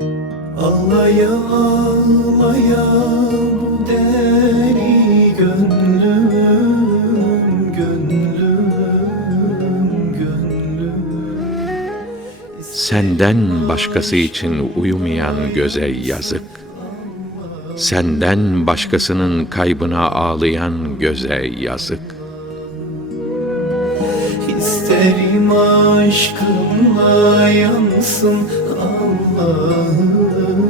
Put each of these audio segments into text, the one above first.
Ağlaya ağlaya bu deli gönlüm Gönlüm, gönlüm Senden başkası için uyumayan göze yazık. Senden başkasının kaybına ağlayan göze yazık. İsterim aşkınla yansın Allah'ım,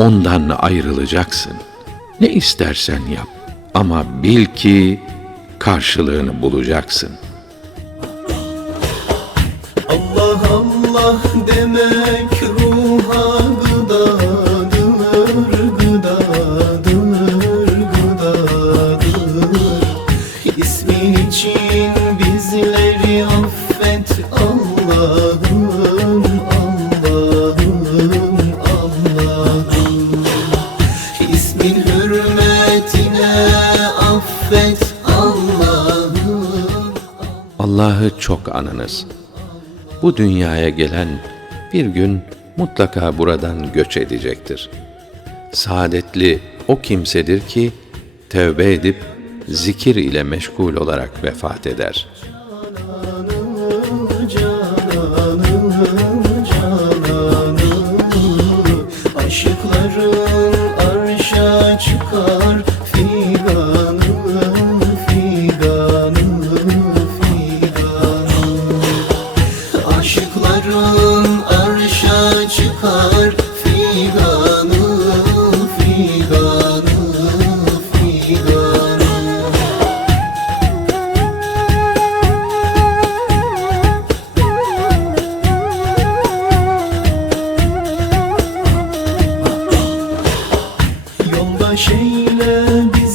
ondan ayrılacaksın. Ne istersen yap ama bil ki karşılığını bulacaksın. Allah Allah demek ruha gıdadır, gıdadır, gıdadır. İsmin için bizleri affet Allah'ım, İsmin hürmetine affet Allah'ım. Allah'ı çok anınız. Bu dünyaya gelen bir gün mutlaka buradan göç edecektir. Saadetli o kimsedir ki tevbe edip zikir ile meşgul olarak vefat eder. Cananım, cananım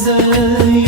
güzel